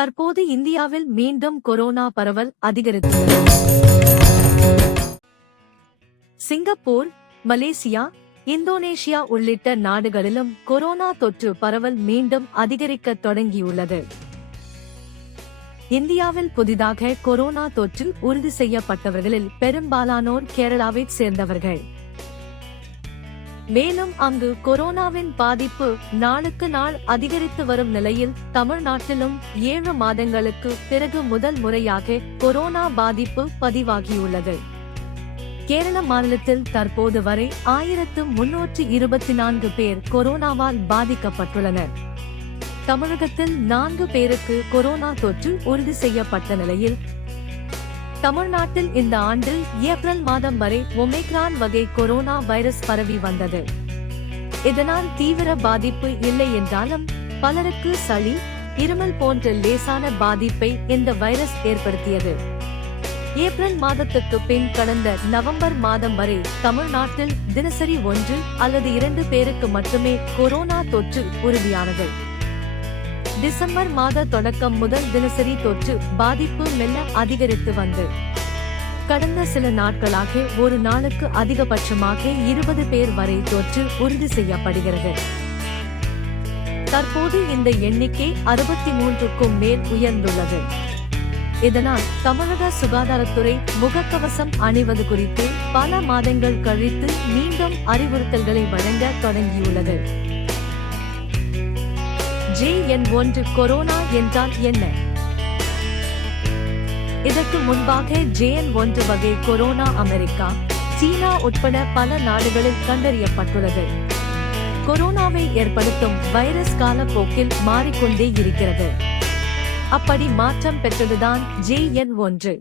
தற்போது இந்தியாவில் மீண்டும் கொரோனா பரவல் அதிகரித்துள்ளது. சிங்கப்பூர், மலேசியா, இந்தோனேஷியா உள்ளிட்ட நாடுகளிலும் கொரோனா தொற்று பரவல் மீண்டும் அதிகரிக்கத் தொடங்கியுள்ளது. இந்தியாவில் புதிதாக கொரோனா தொற்று உறுதி செய்யப்பட்டவர்களில் பெரும்பாலானோர் கேரளாவைச் சேர்ந்தவர்கள். மேலும் அங்கு கொரோனாவின் பாதிப்பு நாளுக்கு நாள் அதிகரித்து வரும் நிலையில் தமிழ்நாட்டிலும் 7 மாதங்களுக்கு பிறகு முதல் முறையாக கொரோனா பாதிப்பு பதிவாகியுள்ளது. கேரள மாநிலத்தில் தற்போது வரை 1324 பேர் கொரோனாவால் பாதிக்கப்பட்டுள்ளனர். தமிழகத்தில் 4 பேருக்கு கொரோனா தொற்று உறுதி செய்யப்பட்ட நிலையில் தமிழ்நாட்டில் இந்த ஆண்டு ஏப்ரல் மாதம் வரை ஒமிக்ரான் வகை கொரோனா வைரஸ் பரவி வந்தது. இதனால் தீவிர பாதிப்பு இல்லை என்றாலும் பலருக்கு சளி, இருமல் போன்ற லேசான பாதிப்பை இந்த வைரஸ் ஏற்படுத்தியது. ஏப்ரல் மாதத்துக்கு பின் கடந்த நவம்பர் மாதம் வரை தமிழ்நாட்டில் தினசரி 1 அல்லது 2 பேருக்கு மட்டுமே கொரோனா தொற்று உறுதியானது. டிசம்பர் மாத தொடக்கம் முதல் தினசரி தொற்று பாதிப்பு மெல்ல அதிகரித்து வந்து கடந்த சில நாட்களாக ஒரு நாளுக்கு அதிகபட்சமாக 20 பேர் வரை தொற்று உறுதி செய்யப்படுகிறது. தற்போது இந்த எண்ணிக்கை 63க்கும் மேல் உயர்ந்துள்ளது. இதனால் தமிழக சுகாதாரத்துறை முகக்கவசம் அணிவது குறித்து பல மாதங்கள் கழித்து மீண்டும் அறிவுறுத்தல்களை வழங்க தொடங்கியுள்ளது. JN1 கொரோனா என்றால் என்ன? இதற்கு முன்பாக JN1 வகை கொரோனா அமெரிக்கா, சீனா உட்பட பல நாடுகளில் கண்டறியப்பட்டுள்ளது. கொரோனாவை ஏற்படுத்தும் வைரஸ் காலப்போக்கில் மாறிக்கொண்டே இருக்கிறது. அப்படி மாற்றம் பெற்றதுதான் JN1.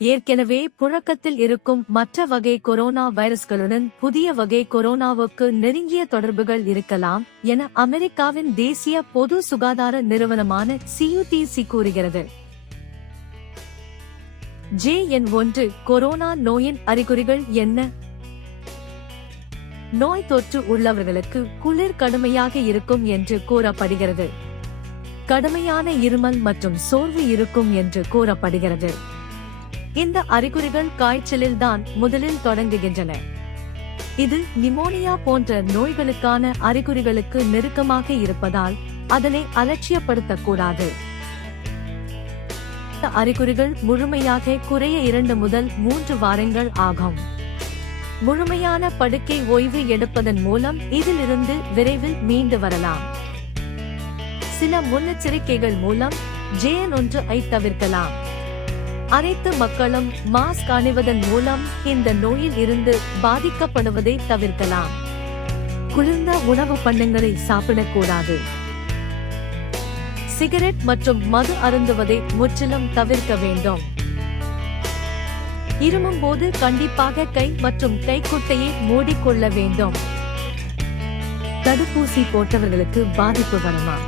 ஏற்கனவே புழக்கத்தில் இருக்கும் மற்ற வகை கொரோனா வைரஸ்களுடன் புதிய வகை கொரோனாவுக்கு நெருங்கிய தொடர்புகள் இருக்கலாம் என அமெரிக்காவின் தேசிய பொது சுகாதார நிறுவனமான CDC கூறுகிறது. JN1 கொரோனா நோயின் அறிகுறிகள் என்ன? நோய் தொற்று உள்ளவர்களுக்கு குளிர் கடுமையாக இருக்கும் என்று கூறப்படுகிறது. கடுமையான இருமல் மற்றும் சோர்வு இருக்கும் என்று கூறப்படுகிறது. இந்த அறிகுறிகள் காய்ச்சலில் தான் முதலில் தொடங்குகின்றன. இது நிமோனியா போன்ற நோய்களுக்கான அறிகுறிகளுக்கு நெருக்கமாக இருப்பதால் அதனை அலட்சியப்படுத்தக்கூடாது. அறிகுறிகள் முழுமையாக குறைய 2 முதல் 3 வாரங்கள் ஆகும். முழுமையான படுக்கை ஓய்வு எடுப்பதன் மூலம் இதிலிருந்து விரைவில் மீண்டு வரலாம். சில முன்னெச்சரிக்கைகள் மூலம் JN1 தவிர்க்கலாம். அனைத்து மக்களும் மாஸ்க் அணிவதன் மூலம் இந்த நோயில் இருந்து பாதிக்கப்படுவதை தவிர்க்கலாம். குளிர்ந்த உணவு பண்டங்களை சாப்பிடக்கூடாது. சிகரெட் மற்றும் மது அருந்துவதை முற்றிலும் தவிர்க்க வேண்டும். இருமும் போது கண்டிப்பாக கை மற்றும் கைக்குட்டையை மூடிக்கொள்ள வேண்டும். தடுப்பூசி போட்டவர்களுக்கு பாதிப்பு வருமா?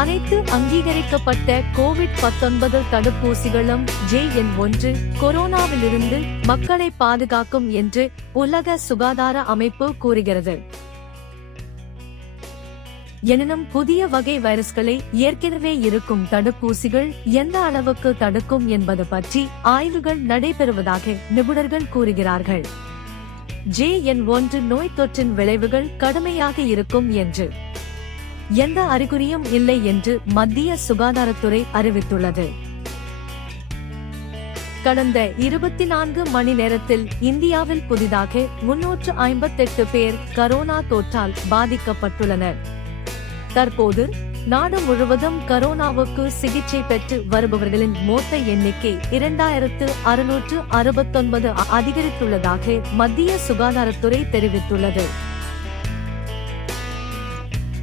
அனைத்து அங்கீகரிக்கப்பட்ட COVID-19 தடுப்பூசிகளும் JN1 கொரோனாவிலிருந்து மக்களை பாதுகாக்கும் என்று உலக சுகாதார அமைப்பு கூறுகிறது. எனினும் புதிய வகை வைரஸ்களை ஏற்கனவே இருக்கும் தடுப்பூசிகள் எந்த அளவுக்கு தடுக்கும் என்பது பற்றி ஆய்வுகள் நடைபெறுவதாக நிபுணர்கள் கூறுகிறார்கள். JN1 நோய் தொற்றின் விளைவுகள் கடுமையாக இருக்கும் என்று எந்த அறிகுறியும் இல்லை என்று மத்திய சுகாதாரத்துறை அறிவித்துள்ளது. கடந்த 24 மணி நேரத்தில் இந்தியாவில் புதிதாக 358 பேர் கொரோனா தொற்றால் பாதிக்கப்பட்டுள்ளனர். தற்போது நாடு முழுவதும் கொரோனாவுக்கு சிகிச்சை பெற்று வருபவர்களின் மொத்த எண்ணிக்கை 2669 அதிகரித்துள்ளதாக மத்திய சுகாதாரத்துறை தெரிவித்துள்ளது.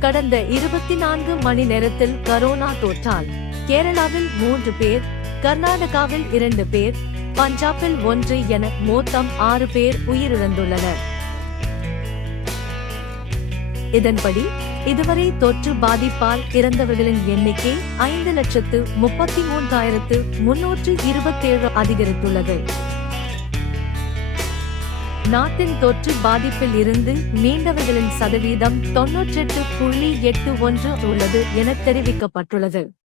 கடந்த 24 மணி நேரத்தில் கொரோனா தொற்றால் கேரளாவில் 3 பேர், கர்நாடகாவில் 2 பேர், பஞ்சாபில் 1 என மொத்தம் 6 பேர் உயிரிழந்துள்ளனர். இதன்படி இதுவரை தொற்று பாதிப்பால் இறந்தவர்களின் எண்ணிக்கை 5,33,327 அதிகரித்துள்ளது. நாட்டின் தொற்று பாதிப்பில் இருந்து மீண்டவர்களின் சதவீதம் 98.81 உள்ளது என தெரிவிக்கப்பட்டுள்ளது.